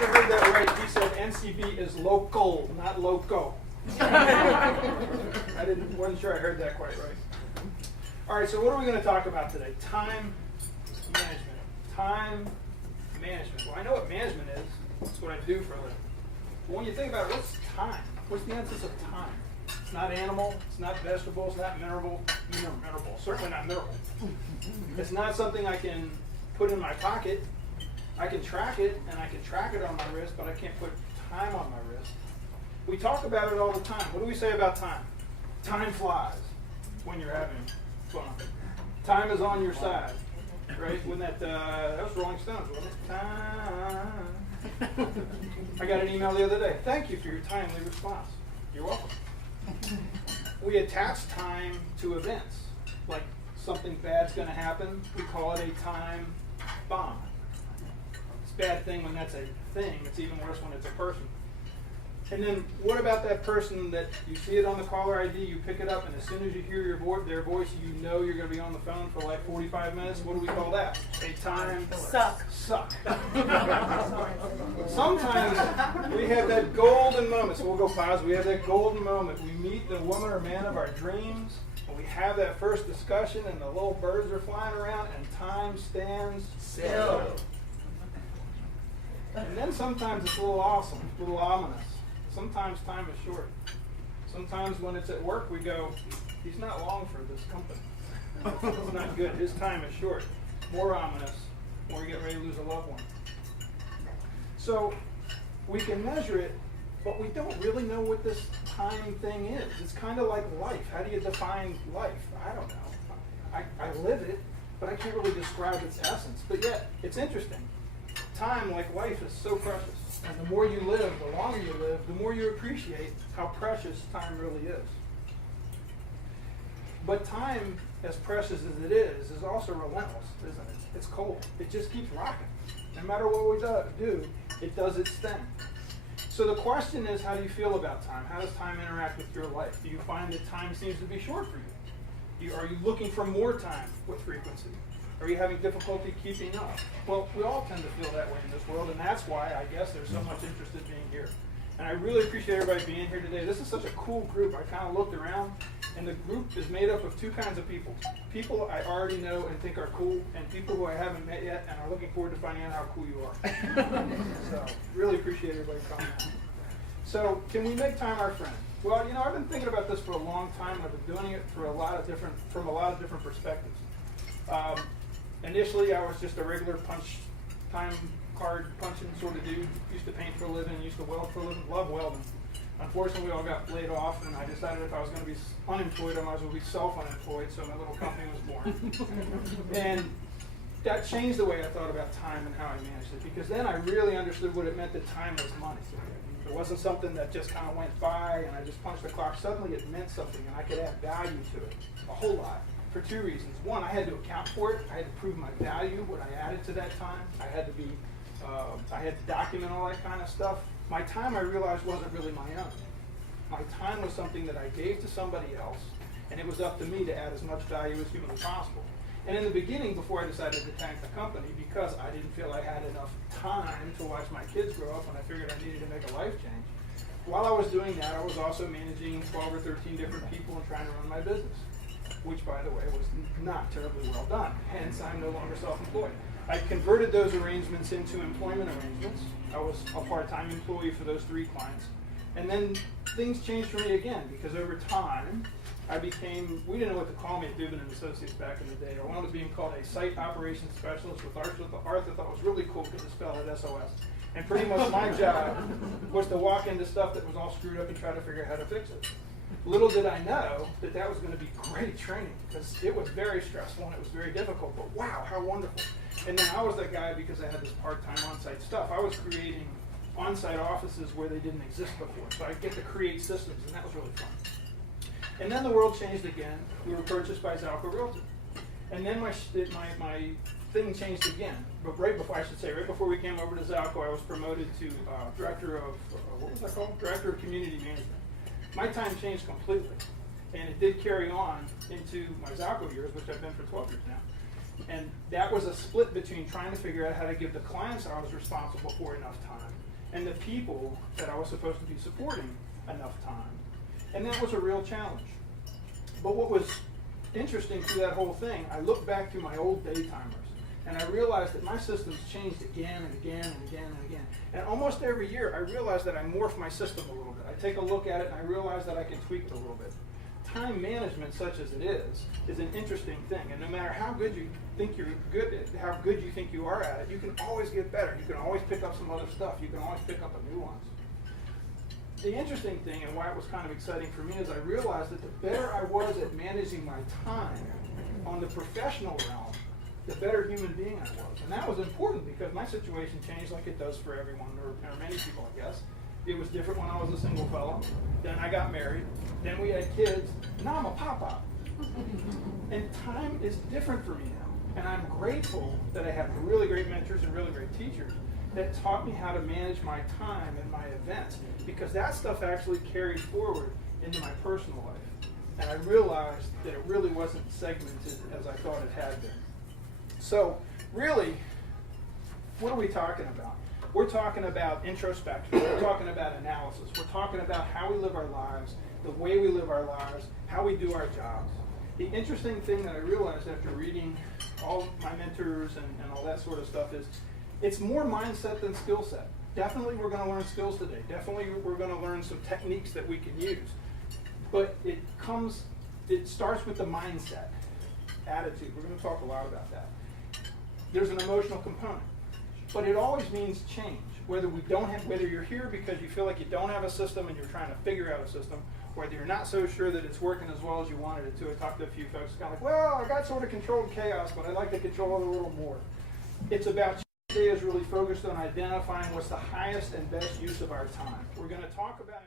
you heard that right. He said NCB is local, not loco. Wasn't sure I heard that quite right. All right, so what are we going to talk about today? Time management. Time management. Well, I know what management is. That's what I do for a living. But when you think about it, what's time? What's the essence of time? It's not animal. It's not vegetable. It's not mineral. Certainly not mineral. It's not something I can put in my pocket. I can track it, and I can track it on my wrist, but I can't put time on my wrist. We talk about it all the time. What do we say about time? Time flies when you're having fun. Time is on your side, right? When that was Rolling Stones, wasn't it? Time. I got an email the other day. Thank you for your timely response. You're welcome. We attach time to events. Like something bad's going to happen, we call it a time bomb. It's a bad thing when that's a thing. It's even worse when it's a person. And then what about that person that you see it on the caller ID, you pick it up, and as soon as you hear their voice, you know you're going to be on the phone for like 45 minutes? What do we call that? A time suck. Sometimes we have that golden moment. So we'll go pause. We have that golden moment. We meet the woman or man of our dreams, and we have that first discussion, and the little birds are flying around, and time stands still. And then sometimes it's a little awesome, a little ominous. Sometimes time is short. Sometimes when it's at work, we go, he's not long for this company. It's not good. His time is short. More ominous when we get ready to lose a loved one. So we can measure it, but we don't really know what this time thing is. It's kind of like life. How do you define life? I don't know. I live it, but I can't really describe its essence. But yet, it's interesting. Time, like life, is so precious. And the more you live, the longer you live, the more you appreciate how precious time really is. But time, as precious as it is also relentless, isn't it? It's cold. It just keeps rocking. No matter what we do, it does its thing. So the question is, how do you feel about time? How does time interact with your life? Do you find that time seems to be short for you? Are you looking for more time with frequency? Are you having difficulty keeping up? Well, we all tend to feel that way in this world, and that's why I guess there's so much interest in being here. And I really appreciate everybody being here today. This is such a cool group. I kind of looked around, and the group is made up of two kinds of people. People I already know and think are cool, and people who I haven't met yet and are looking forward to finding out how cool you are. So, really appreciate everybody coming out. So, can we make time our friend? Well, I've been thinking about this for a long time. I've been doing it from a lot of different perspectives. Initially, I was just a regular time card punching sort of dude. Used to paint for a living, used to weld for a living, love welding. Unfortunately, we all got laid off, and I decided if I was going to be unemployed, I might as well be self-unemployed, so my little company was born. And that changed the way I thought about time and how I managed it, because then I really understood what it meant that time was money. It wasn't something that just kind of went by, and I just punched the clock. Suddenly, it meant something, and I could add value to it, a whole lot. For two reasons. One, I had to account for it. I had to prove my value, what I added to that time. I had to document all that kind of stuff. My time, I realized, wasn't really my own. My time was something that I gave to somebody else, and it was up to me to add as much value as humanly possible. And in the beginning, before I decided to tank the company, because I didn't feel I had enough time to watch my kids grow up, and I figured I needed to make a life change, while I was doing that, I was also managing 12 or 13 different people and trying to run my business, which, by the way, was not terribly well done. Hence, I'm no longer self-employed. I converted those arrangements into employment arrangements. I was a part-time employee for those 3 clients. And then things changed for me again, because over time, we didn't know what to call me at Dubin and Associates back in the day. I wanted to be called a site operations specialist with Arthur. Arthur thought was really cool because it spelled it SOS. And pretty much my job was to walk into stuff that was all screwed up and try to figure out how to fix it. Little did I know that was going to be great training, because it was very stressful and it was very difficult, but wow, how wonderful. And then I was that guy, because I had this part-time on-site stuff. I was creating on-site offices where they didn't exist before, so I get to create systems, and that was really fun. And then the world changed again. We were purchased by Zalco Realty. And then my thing changed again. But right before we came over to Zalco, I was promoted to Director of Community Management. My time changed completely, and it did carry on into my Zalco years, which I've been for 12 years now. And that was a split between trying to figure out how to give the clients I was responsible for enough time, and the people that I was supposed to be supporting enough time. And that was a real challenge. But what was interesting through that whole thing, I looked back through my old daytimers, and I realized that my system's changed again and again and again and again. And almost every year, I realized that I morph my system a little bit. I take a look at it, and I realize that I can tweak it a little bit. Time management, such as it is an interesting thing. And no matter how good you think you're good at, how good you think you are at it, you can always get better. You can always pick up some other stuff. You can always pick up a nuance. The interesting thing, and why it was kind of exciting for me, is I realized that the better I was at managing my time on the professional realm, the better human being I was. And that was important because my situation changed like it does for everyone, or many people, I guess. It was different when I was a single fellow. Then I got married. Then we had kids. Now I'm a pop-up. And time is different for me now. And I'm grateful that I have really great mentors and really great teachers that taught me how to manage my time and my events, because that stuff actually carried forward into my personal life. And I realized that it really wasn't segmented as I thought it had been. So really, what are we talking about? We're talking about introspection. We're talking about analysis. We're talking about how we live our lives, the way we live our lives, how we do our jobs. The interesting thing that I realized after reading all my mentors and all that sort of stuff is it's more mindset than skill set. Definitely we're going to learn skills today. Definitely we're going to learn some techniques that we can use. But it starts with the mindset, attitude. We're going to talk a lot about that. There's an emotional component. But it always means change. Whether you're here because you feel like you don't have a system and you're trying to figure out a system, whether you're not so sure that it's working as well as you wanted it to. I talked to a few folks kind of like, well, I got sort of controlled chaos, but I'd like to control it a little more. It's about today is really focused on identifying what's the highest and best use of our time. We're going to talk about